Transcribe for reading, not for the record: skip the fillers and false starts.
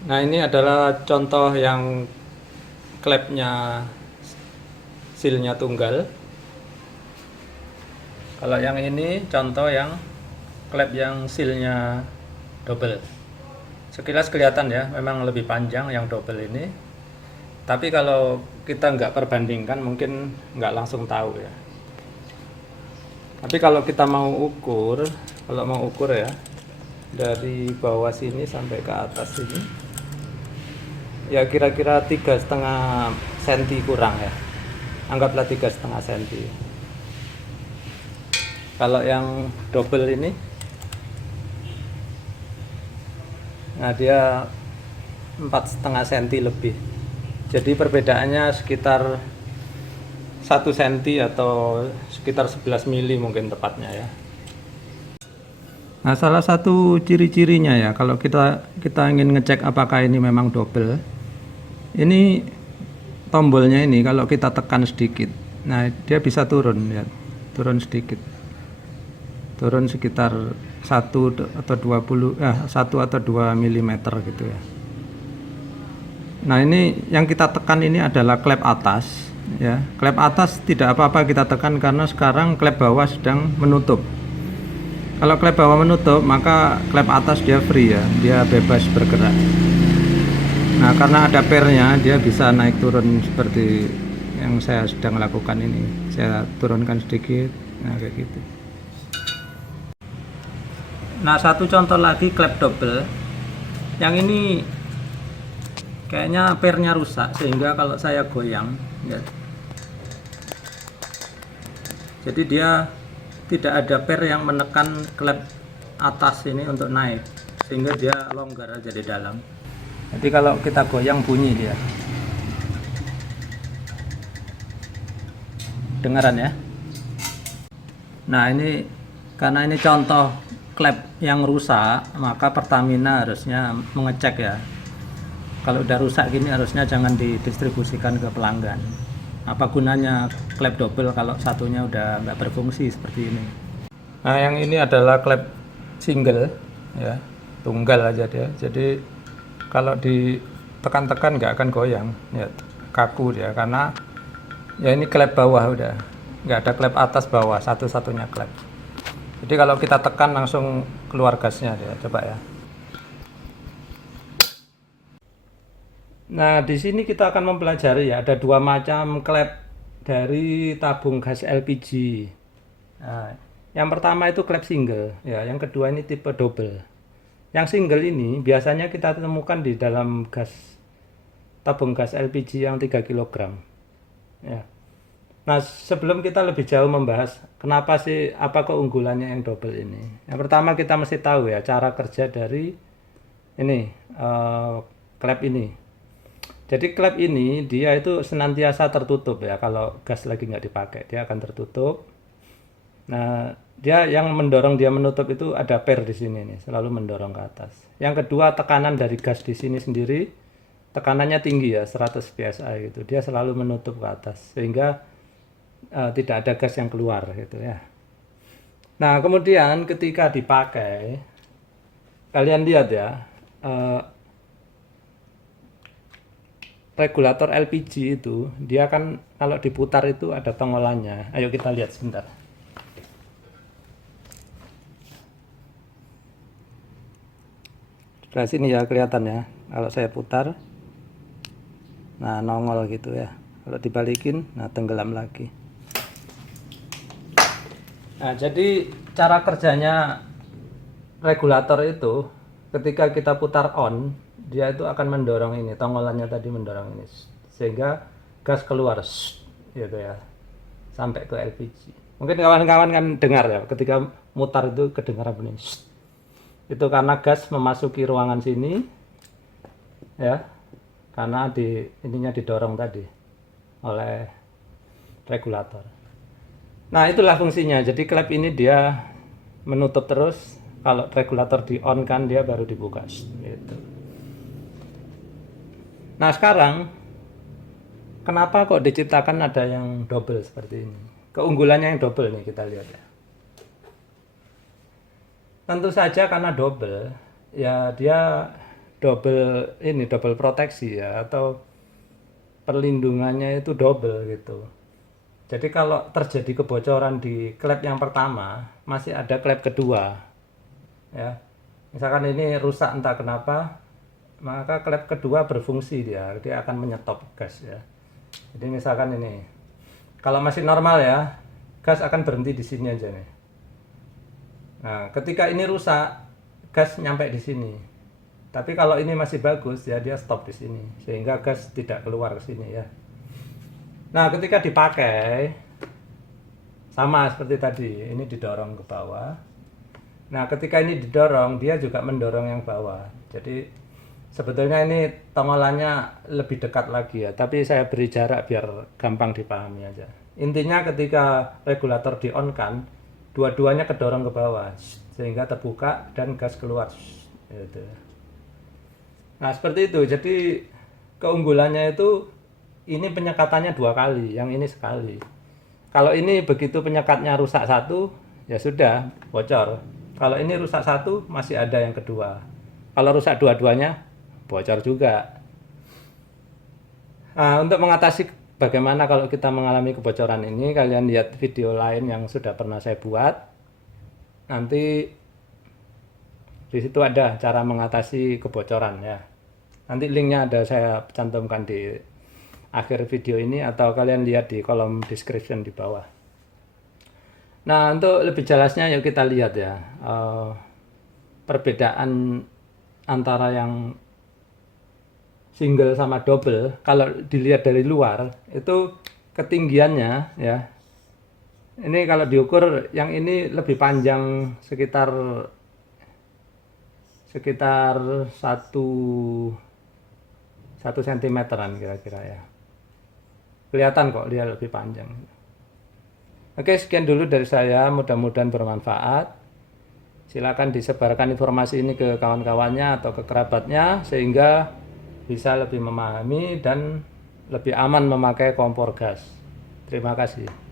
Nah, ini adalah contoh yang klepnya sealnya tunggal. Kalau yang ini contoh yang klep yang sealnya double. Sekilas kelihatan ya, memang lebih panjang yang double ini. Tapi kalau kita nggak perbandingkan mungkin nggak langsung tahu ya. Tapi kalau kita mau ukur, kalau mau ukur ya, dari bawah sini sampai ke atas sini, ya kira-kira 3,5 cm kurang ya. Anggaplah 3,5 cm. Kalau yang double ini, nah dia 4,5 cm lebih. Jadi perbedaannya sekitar 1 cm atau sekitar 11 mili mungkin tepatnya ya. Nah, salah satu ciri-cirinya ya, kalau kita ingin ngecek apakah ini memang double, ini tombolnya ini kalau kita tekan sedikit, nah dia bisa turun ya, turun sedikit, turun sekitar 1 atau 2 mm gitu ya. Nah, ini yang kita tekan ini adalah klep atas ya. Klep atas tidak apa-apa kita tekan karena sekarang klep bawah sedang menutup. Kalau klep bawah menutup, maka klep atas dia free ya, dia bebas bergerak. Nah, karena ada pernya, dia bisa naik turun seperti yang saya sedang lakukan ini. Saya turunkan sedikit, nah kayak gitu. Nah, satu contoh lagi klep double. Yang ini kayaknya pernya rusak, sehingga kalau saya goyang, ya, jadi dia tidak ada per yang menekan klep atas ini untuk naik, sehingga dia longgar aja di dalam. Jadi kalau kita goyang bunyi dia. Dengaran ya. Nah, ini karena ini contoh klep yang rusak, maka Pertamina harusnya mengecek ya. Kalau udah rusak gini harusnya jangan didistribusikan ke pelanggan. Apa gunanya klep double kalau satunya udah nggak berfungsi seperti ini. Nah, yang ini adalah klep single ya, tunggal aja dia. Jadi kalau ditekan-tekan nggak akan goyang ya, kaku dia karena ya ini klep bawah udah, nggak ada klep atas bawah, satu-satunya klep. Jadi kalau kita tekan langsung keluar gasnya dia, coba ya. Nah, di sini kita akan mempelajari ya, ada dua macam klep dari tabung gas LPG. Nah, yang pertama itu klep single, ya. Yang kedua ini tipe double. Yang single ini biasanya kita temukan di dalam tabung gas LPG yang 3 kg. Ya. Nah, sebelum kita lebih jauh membahas kenapa sih, apa keunggulannya yang double ini. Yang pertama kita mesti tahu ya cara kerja dari ini klep ini. Jadi klep ini dia itu senantiasa tertutup ya, kalau gas lagi nggak dipakai dia akan tertutup. Nah, dia yang mendorong dia menutup itu ada per di sini nih, selalu mendorong ke atas. Yang kedua, tekanan dari gas di sini sendiri tekanannya tinggi ya, 100 psi gitu. Dia selalu menutup ke atas sehingga tidak ada gas yang keluar gitu ya. Nah, kemudian ketika dipakai, kalian lihat ya, regulator LPG itu dia kan kalau diputar itu ada tongolannya. Ayo kita lihat sebentar. Nah, sini ya kelihatan ya, kalau saya putar, nah nongol gitu ya. Kalau dibalikin, nah tenggelam lagi. Nah, jadi cara kerjanya regulator itu ketika kita putar on, dia itu akan mendorong ini, tonggolannya tadi mendorong ini, sehingga gas keluar gitu ya, sampai ke LPG. Mungkin kawan-kawan kan dengar ya, ketika mutar itu kedengaran bunyi itu karena gas memasuki ruangan sini ya, karena ininya didorong tadi oleh regulator. Nah, itulah fungsinya. Jadi klep ini dia menutup terus, kalau regulator di on kan dia baru dibuka gitu. Nah, sekarang kenapa kok diciptakan ada yang double seperti ini? Keunggulannya yang double nih kita lihat ya. Tentu saja karena double ya, dia double proteksi ya, atau perlindungannya itu double gitu. Jadi kalau terjadi kebocoran di klep yang pertama, masih ada klep kedua. Ya. Misalkan ini rusak entah kenapa, maka klep kedua berfungsi, dia akan menyetop gas ya. Jadi misalkan ini, kalau masih normal ya, gas akan berhenti di sini aja nih. Nah, ketika ini rusak, gas nyampe di sini. Tapi kalau ini masih bagus ya, dia stop di sini, sehingga gas tidak keluar ke sini ya. Nah, ketika dipakai sama seperti tadi, ini didorong ke bawah. Nah, ketika ini didorong, dia juga mendorong yang bawah. Jadi sebetulnya ini tongolannya lebih dekat lagi ya, tapi saya beri jarak biar gampang dipahami aja. Intinya ketika regulator di-on kan, dua-duanya kedorong ke bawah sehingga terbuka dan gas keluar. Gitu. Nah, seperti itu. Jadi keunggulannya itu ini penyekatannya 2 kali, yang ini sekali. Kalau ini begitu penyekatnya rusak satu, ya sudah bocor. Kalau ini rusak satu, masih ada yang kedua. Kalau rusak dua-duanya, bocor juga. Nah, untuk mengatasi bagaimana kalau kita mengalami kebocoran ini, kalian lihat video lain yang sudah pernah saya buat. Nanti di situ ada cara mengatasi kebocoran ya. Nanti linknya ada saya cantumkan di akhir video ini, atau kalian lihat di kolom description di bawah. Nah, untuk lebih jelasnya yuk kita lihat ya perbedaan antara yang single sama double. Kalau dilihat dari luar itu ketinggiannya ya, ini kalau diukur yang ini lebih panjang sekitar 1 sentimeteran kira-kira ya. Kelihatan kok dia lebih panjang. Oke, sekian dulu dari saya, mudah-mudahan bermanfaat. Silakan disebarkan informasi ini ke kawan-kawannya atau ke kerabatnya sehingga bisa lebih memahami dan lebih aman memakai kompor gas. Terima kasih.